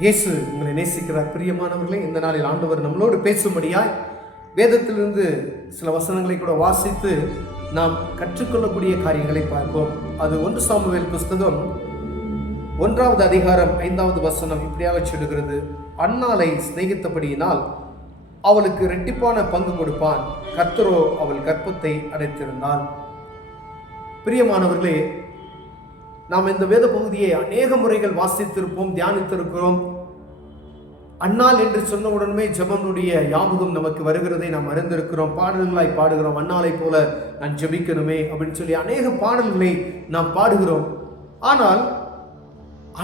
இயேசு உங்களை நேசிக்கிறார். பிரியமானவர்களே, இந்த நாளில் ஆண்டவர் நம்மளோடு பேசும்படியாய் வேதத்திலிருந்து சில வசனங்களை கூட வாசித்து நாம் கற்றுக்கொள்ளக்கூடிய காரியங்களை பார்ப்போம். அது 1 சாமுவேல் புஸ்தகம் 1வது அதிகாரம் 5வது வசனம் இப்படியாக சொல்லுகிறது: அன்னாளை சிநேகித்தபடியினால் அவளுக்கு இரட்டிப்பான பங்கு கொடுப்பான், கர்த்தரோ அவள் கர்ப்பத்தை அடைத்திருந்தாள். பிரியமானவர்களே, நாம் இந்த வேத பகுதியை அநேக முறைகள் வாசித்திருப்போம், தியானித்திருக்கிறோம். அன்னாள் என்று சொன்ன உடனே ஜெபனுடைய ஞாபகம் நமக்கு வருகிறதை நாம் அறிந்திருக்கிறோம். பாடல்களாய் பாடுகிறோம். அன்னாளை போல நான் ஜெபிக்கணுமே அப்படின்னு சொல்லி அநேக பாடல்களை நாம் பாடுகிறோம். ஆனால்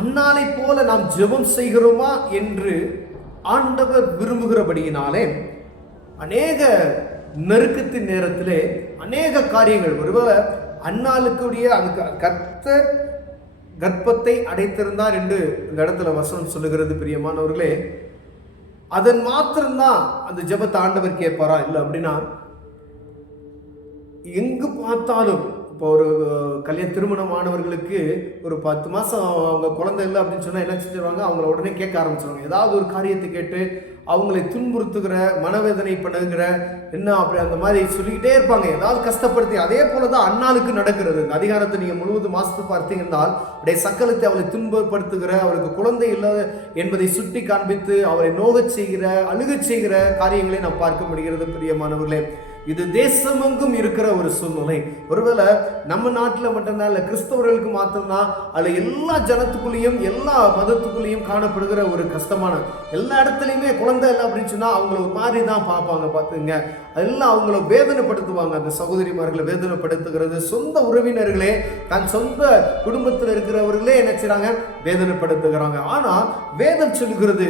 அன்னாளை போல நாம் ஜெபம் செய்கிறோமா என்று ஆண்டவர் விரும்புகிறபடியினாலே அநேக நெருக்கத்தின் நேரத்திலே அநேக காரியங்கள், ஒருவேளை அன்னாளுக்குடைய அந்த கர்த்தர் கர்ப்பத்தை அடைத்திருந்தார் என்று இந்த இடத்துல வசனம் சொல்லுகிறது. பிரியமானவர்களே, அதன் மாத்திரம்தான் அந்த ஜெபத்தை ஆண்டவர் கேட்பாரா? இல்லை அப்படின்னா எங்கு பார்த்தாலும் இப்போ ஒரு திருமணமானவர்களுக்கு ஒரு 10 மாதம் அவங்க குழந்தை இல்லை அப்படின்னு சொன்னால் என்ன செஞ்சிருவாங்க? அவங்கள உடனே கேட்க ஆரம்பிச்சிருவாங்க. ஏதாவது ஒரு காரியத்தை கேட்டு அவங்களை துன்புறுத்துகிற, மனவேதனை பண்ணுகிற, என்ன அப்படி அந்த மாதிரி சொல்லிக்கிட்டே இருப்பாங்க, ஏதாவது கஷ்டப்படுத்தி. அதே போல தான் அன்னாளுக்கு நடக்கிறது. இந்த அதிகாரத்தை நீங்கள் முழுவதும் வாசித்து பார்த்தீங்கன்னா அப்படியே சக்கலத்தை அவளை துன்பப்படுத்துகிற, அவளுக்கு குழந்தை இல்லை என்பதை சுட்டி காண்பித்து அவரை நோகச் செய்கிற, அழுகச் செய்கிற காரியங்களை நாம் பார்க்க முடிகிறது. பிரியமானவர்களே, இது தேசமெங்கும் இருக்கிற ஒரு சூழ்நிலை. ஒருவேளை நம்ம நாட்டில் மட்டும்தான் இல்லை, கிறிஸ்தவர்களுக்கு மாத்திரம்தான் அல்ல, எல்லா ஜனத்துக்குள்ளேயும் எல்லா மதத்துக்குள்ளேயும் காணப்படுகிற ஒரு கஷ்டமான, எல்லா இடத்துலையுமே குழந்தை இல்லை அப்படின்னு சொன்னால் அவங்கள ஒரு மாதிரி தான் பார்ப்பாங்க. பார்த்துங்க, எல்லாம் அவங்கள வேதனைப்படுத்துவாங்க. அந்த சகோதரிமார்களை வேதனைப்படுத்துகிறது. சொந்த உறவினர்களே, தன் சொந்த குடும்பத்தில் இருக்கிறவர்களே என்ன செய்றாங்க? வேதனைப்படுத்துகிறாங்க. ஆனால் வேதம் சொல்லுகிறது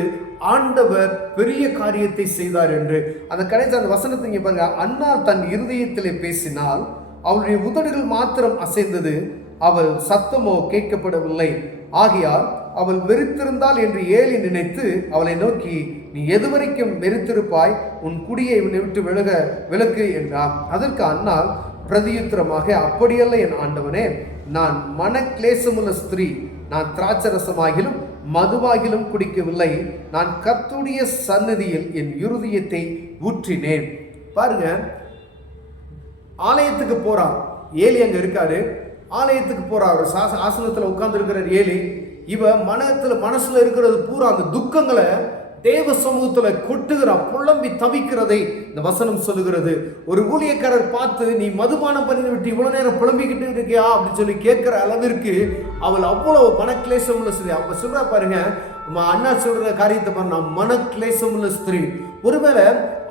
ஆண்டவர் பெரிய காரியத்தை செய்தார் என்று. அந்த கடைசி அந்த வசனத்தை இங்கே பாருங்க. அன்னாள் தன் இருதயத்திலே பேசினால் அவளுடைய உதடுகள் மாத்திரம் அசைந்தது, அவள் சத்தமோ கேட்கப்படவில்லை. ஆகையால் அவள் வெறுத்திருந்தாள் என்று ஏலி நினைத்து அவளை நோக்கி, நீ எதுவரைக்கும் வெறுத்திருப்பாய்? உன் குடியை விட்டு விலக்கு என்றார். அதற்கு அன்னாள் பிரதியுத்தரமாக, அப்படியல்ல என் ஆண்டவனே, நான் மனக்லேசமுள்ள ஸ்திரீ, நான் திராட்சரசமாகிலும் மதுவாகிலும் குடிக்கவில்லை, நான் கர்த்தருடைய சந்நிதியில் என் இருதயத்தை ஊற்றினேன். பாருங்க, ஆலயத்துக்கு போறார் ஏலி, அங்க இருக்காரு. ஆலயத்துக்கு போறார், ஒரு ஆசனத்துல உட்கார்ந்து இருக்கிற ஏலி. இவ மனசுல இருக்கிறது பூரா அந்த துக்கங்களை தேவ சமூகத்துல கொட்டுகிறா, புலம்பி தவிக்கிறதை இந்த வசனம் சொல்லுகிறது. ஒரு ஊழியக்காரர் பார்த்து, நீ மதுபானம் பண்ணி விட்டு இவ்வளவு நேரம் புலம்பிக்கிட்டு இருக்கியா அப்படின்னு சொல்லி கேட்கிற அளவிற்கு அவள் அவ்வளவு மனக்லேசம் உள்ள ஸ்திரீ. அப்ப சொல்றா பாருங்க, அண்ணா சொல்ற காரியத்தை பாருங்க, நான் மனக்லேசம் உள்ள ஸ்திரீ. ஒருவேளை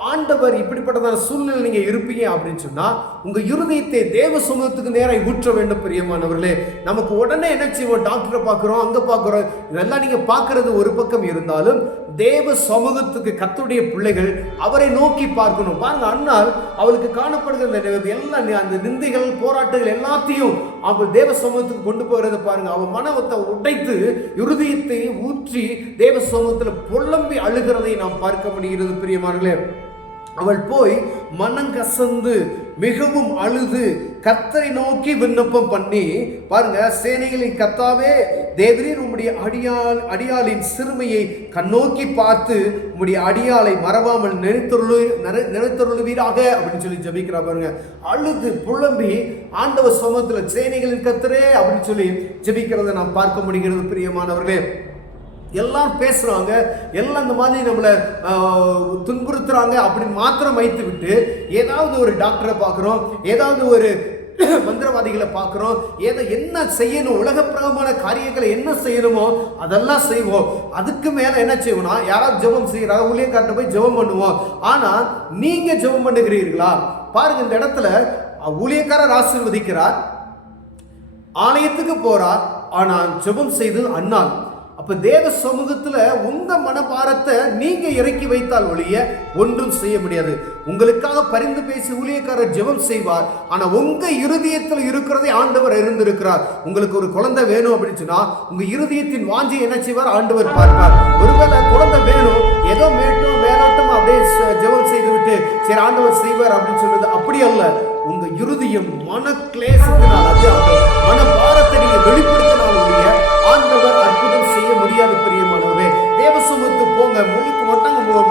ஆண்டவர் இப்படிப்பட்டதான சூழ்நிலை நீங்க இருப்பீங்க அப்படின்னு சொன்னா உங்க இருதயத்தை தேவ சமூகத்துக்கு நேராக ஊற்ற வேண்டும். பிரியமானவர்களே, நமக்கு உடனே என்ன செய்வோம்? டாக்டரை பார்க்கிறோம், அங்க பார்க்கிறோம், இதெல்லாம் நீங்க பார்க்கறது ஒரு பக்கம் இருந்தாலும் தேவ சமூகத்துக்கு கர்த்தருடைய பிள்ளைகள் அவரை நோக்கி பார்க்கணும். பாருங்க, அண்ணால் அவளுக்கு காணப்படுகிற எல்லாம் அந்த நிந்தைகள், போராட்டங்கள் எல்லாத்தையும் அவள் தேவ சமூகத்துக்கு கொண்டு போகிறத பாருங்க. அவள் மனத்தை உடைத்து இருதயத்தை ஊற்றி தேவ சமூகத்தில் புலம்பி அழுகிறதை நாம் பார்க்க முடிகிறது. பிரியமானவர்களே, அவள் போய் மனங்கசந்து மிகவும் அழுது கர்த்தரை நோக்கி விண்ணப்பம் பண்ணி, பாருங்க, சேனைகளின் கர்த்தாவே தேவரீர் உம்முடைய அடியாளின் சிறுமையை கண்ணோக்கி பார்த்து உம்முடைய அடியாளை மறவாமல் நினைத்தருளுவீராக அப்படின்னு சொல்லி ஜெபிக்கிறா. பாருங்க, அழுது புலம்பி ஆண்டவர் சமூகத்துல சேனைகளின் கர்த்தரே அப்படின்னு சொல்லி ஜெபிக்கிறதை நாம் பார்க்க முடிகிறது. பிரியமானவர்களே, எல்லாம் பேசுறாங்க, எல்லாம் இந்த மாதிரி நம்மளை துன்புறுத்துறாங்க அப்படின்னு மாத்திரம் வைத்து விட்டு ஏதாவது ஒரு டாக்டரை பார்க்குறோம், ஏதாவது ஒரு மந்திரவாதிகளை பார்க்குறோம், என்ன செய்யணும், உலகப்பிரகமான காரியங்களை என்ன செய்யணுமோ அதெல்லாம் செய்வோம். அதுக்கு மேலே என்ன செய்வோம்னா, யாராவது ஜெபம் செய்கிறாங்க, ஊழியக்காரர்கிட்ட போய் ஜெபம் பண்ணுவோம். ஆனால் நீங்க ஜெபம் பண்ணுகிறீர்களா? பாருங்க, இந்த இடத்துல ஊழியக்காரர் ஆசீர்வதிக்கிறார், ஆலயத்துக்கு போறார், ஆனால் ஜெபம் செய்து அன்னாள். அப்ப தேவ சமூகத்துல உங்க மனபாரத்தை நீங்க இறக்கி வைத்தால் ஒழிய ஒன்றும் செய்ய முடியாது. உங்களுக்காக பரிந்து பேசி ஊழியக்காரர் ஜெபம் செய்வார், ஆனா உங்க இருதயத்தில் இருக்கிறதை ஆண்டவர் இருந்திருக்கிறார். உங்களுக்கு ஒரு குழந்தை வேணும் அப்படின்னு சொன்னா உங்க இருதயத்தின் வாஞ்சி என்ன செய்வார்? ஆண்டவர் பார்ப்பார். ஒருவேளை குழந்தை வேணும், ஏதோ மேலோட்டம் அப்படியே ஜெபம் செய்து விட்டு சரி ஆண்டவர் செய்வார் அப்படின்னு சொல்றது அப்படி அல்ல. உங்க இருதயம் மனக்லேசத்தினால், மன பாரத்தை நீங்க வெளிப்படுத்தினால் ஒழிய ஆண்டவர் அற்புதம் செய்ய முடியாது. பிரியமானவரே, தேவ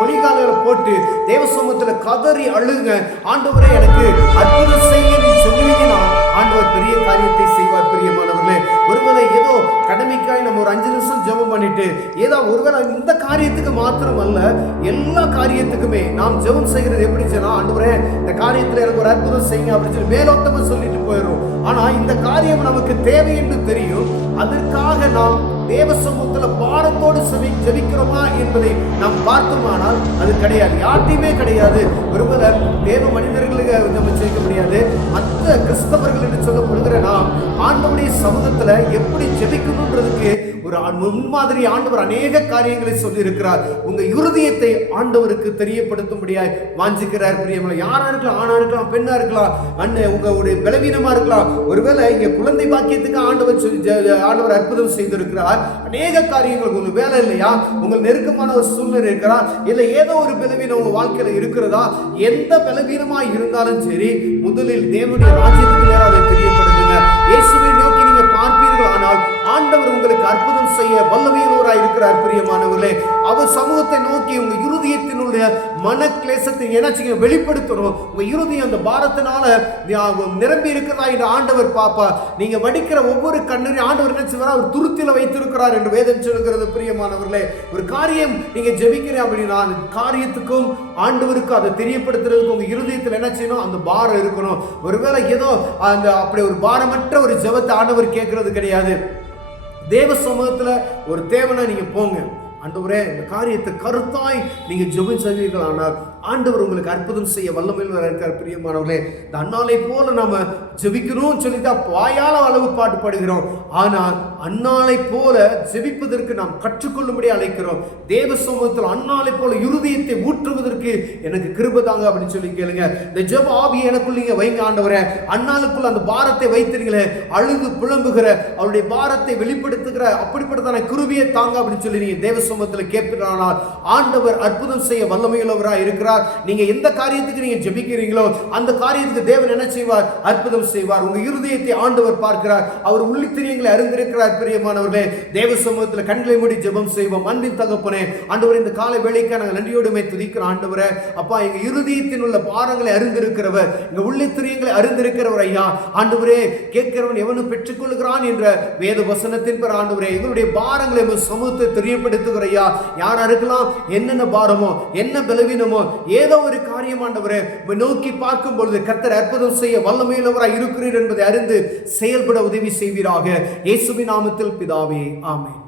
மொழிகால போட்டு தேவ சமூகத்துல கதறி அழுங்க. ஆண்டவரே எனக்கு அற்புதம் செய்ய நீ சொல்லுவீங்கன்னா ஆண்டவர் பெரிய காரியத்தை செய்வார். பிரியமானவர்களே, ஒருவேளை ஏதோ கடமைக்காய் நம்ம ஒரு 5 நிமிஷம் ஜெபம் பண்ணிட்டு ஏதோ ஒருவேளை இந்த காரியத்துக்கு மாத்திரம் அல்ல, எல்லா காரியத்துக்குமே நாம் ஜெபம் செய்கிறது எப்படி சொன்னா, ஆண்டவரே இந்த காரியத்துல எனக்கு ஒரு அற்புதம் செய்யுங்க அப்படின்னு சொல்லி மேலோட்டமா சொல்லிட்டு போயிடும். ஆனா இந்த காரியம் நமக்கு தேவை என்று தெரியும். அதற்காக நாம் தேவ சமூகத்துல பாரத்தோடு ஜெபிக்கிறோமா என்பதை நாம் பார்த்தோமானால் அது கிடையாது, யார்ட்டையுமே கிடையாது. ஒருவேளை தேவ மனிதர்களுக்கு நம்ம ஜெபிக்க முடியாது. மற்ற கிறிஸ்தவர்கள் என்று சொல்லப்படுகிற நாம் ஆண்டவருடைய சமூகத்துல எப்படி ஜெபிக்கணும்ன்றதுக்கு ஒரு முன்மாதிரி ஆண்டவர் அநேக காரியங்களை சொல்லி இருக்கிறார். உங்க இருதயத்தை ஆண்டவருக்கு தெரியப்படுத்தும்படியாய் வாஞ்சிக்கிறார். பிரியமான யாரா இருக்கலாம், ஆணா இருக்கலாம், பெண்ணா இருக்கலாம், உங்களுடைய பலவீனமா இருக்கலாம். ஒருவேளை இங்க குழந்தை பாக்கியத்துக்கு ஆண்டவர் அற்புதம் செய்திருக்கிறார். அநேக காரியங்கள், உங்க வேலை இல்லையா, உங்கள் நெருக்கமான ஒரு சூழ்நிலை இருக்கிறா, இல்ல ஏதோ ஒரு பலவீனம் உங்க வாழ்க்கையில இருக்கிறதா, எந்த பலவீனமா இருந்தாலும் சரி, முதலில் தேவனுடைய ராஜ்யத்துக்கு நேரம் அதை தெரியப்படுத்துங்க. இயேசுவை நோக்கி நீங்க பார்ப்பீர்கள், ஆனால் ஆண்டவர் உங்களுக்கு அற்புதம் செய்ய வல்லமையுள்ளவராய் இருக்கிறார். பிரியமானவர்களே, அவர் சமூகத்தை நோக்கி உங்க இருதயத்தினுடைய மன கிளேசத்தை நினைச்சு வெளிப்படுத்தணும். உங்க இருதயம் அந்த பாரத்தினால நிரம்பி இருக்கிறதா என்று ஆண்டவர் பாப்பா. நீங்க வடிக்கிற ஒவ்வொரு கண்ணீரையும் ஆண்டவர் என்ன செய்வார், அவர் துருத்தில வைத்திருக்கிறார் என்று வேதம் சொல்கிறது. பிரியமானவர்களே, ஒரு காரியம் நீங்க ஜெபிக்கிறேன் அப்படின்னா அந்த காரியத்துக்கும் ஆண்டவருக்கு அதை தெரியப்படுத்துறதுக்கு உங்க இருதயத்தில் என்ன செய்யணும், அந்த பாரம் இருக்கணும். ஒருவேளை ஏதோ அந்த அப்படி ஒரு பாரமற்ற ஒரு ஜெபத்தை ஆண்டவர் கேட்கறது கிடையாது. தேவ சமூகத்துல ஒரு தேவனை நீங்க போங்க, ஆண்டவரே இந்த காரியத்தை கருத்தாய் நீங்க ஜெபம் செய்வீர்கள், ஆனால் ஆண்டவர் உங்களுக்கு அற்புதம் செய்ய வல்லமையில் இருக்கார். பிரியமானவர்களே, இந்த அன்னாலை போல நாம ஜெபிக்கணும்னு சொல்லிதான் வாயால அளவு பாட்டு பாடுகிறோம். ஆனால் அன்னாலை போல ஜெபிப்பதற்கு நாம் கற்றுக்கொள்ளும்படி அழைக்கிறோம். தேவ சமூகத்தில் அன்னாலை போல இருதயத்தை ஊற்றுவதற்கு எனக்கு கிருபை தாங்க அப்படின்னு சொல்லி கேளுங்க. இந்த ஜெப ஆவியை எனக்குள்ள நீங்க வைங்க. ஆண்டவரே, அன்னாளுக்குள்ள அந்த பாரத்தை வைத்தீங்களே, அழுது புலம்புகிற அவருடைய பாரத்தை வெளிப்படுத்துகிற அப்படிப்பட்டதான கிருபையை தாங்க அப்படின்னு சொல்லி நீங்க தேவ சமூகத்தில் கேட்கிறானால் ஆண்டவர் அற்புதம் செய்ய வல்லமையுள்ளவராக இருக்கிறார். நீங்க எந்த காரியத்துக்கு நீங்க ஜெபிக்கிறீங்களோ அந்த காரியத்துக்கு தேவன் என்ன செய்வார், அற்புதம் செய்வார். உங்க இருதயத்தை ஆண்டவர் பார்க்கிறார், அவர் உள்ளித்திரியங்களை அறிந்திருக்கிறார். பிரியமானவர்களே, தேவ சமூகத்தில் கண்களை மூடி ஜெபம் செய்வோம். அன்பின் தகப்பனே, ஆண்டவர் இந்த காலை வேளைக்கு நாங்கள் நன்றியோடுமே துதிக்கிறோம். ஆண்டவரே அப்பா, எங்க இருதயத்தில் உள்ள பாரங்களை அறிந்திருக்கிறவர், எங்க உள்ளித்திரியங்களை அறிந்திருக்கிறவர் ஐயா. ஆண்டவரே, கேட்கிறவன் எவனும் பெற்றுக்கொள்கிறான் என்ற வேத வசனத்தின் பிற ஆண்டவரே எங்களுடைய பாரங்களை சமூகத்தை தெரியப்படுத்துகிற ஐயா. யாரா இருக்கலாம், என்னென்ன பாரமோ என்ன பலவீனமோ ஏதோ ஒரு காரியம் ஆண்டவரே நோக்கி பார்க்கும் பொழுது கர்த்தர் அற்புதம் செய்ய வல்லமையுள்ளவராய் இருக்கிறீர் என்பதை அறிந்து செயல்பட உதவி செய்வீராக. இயேசுவின் நாமத்தில் பிதாவே, ஆமென்.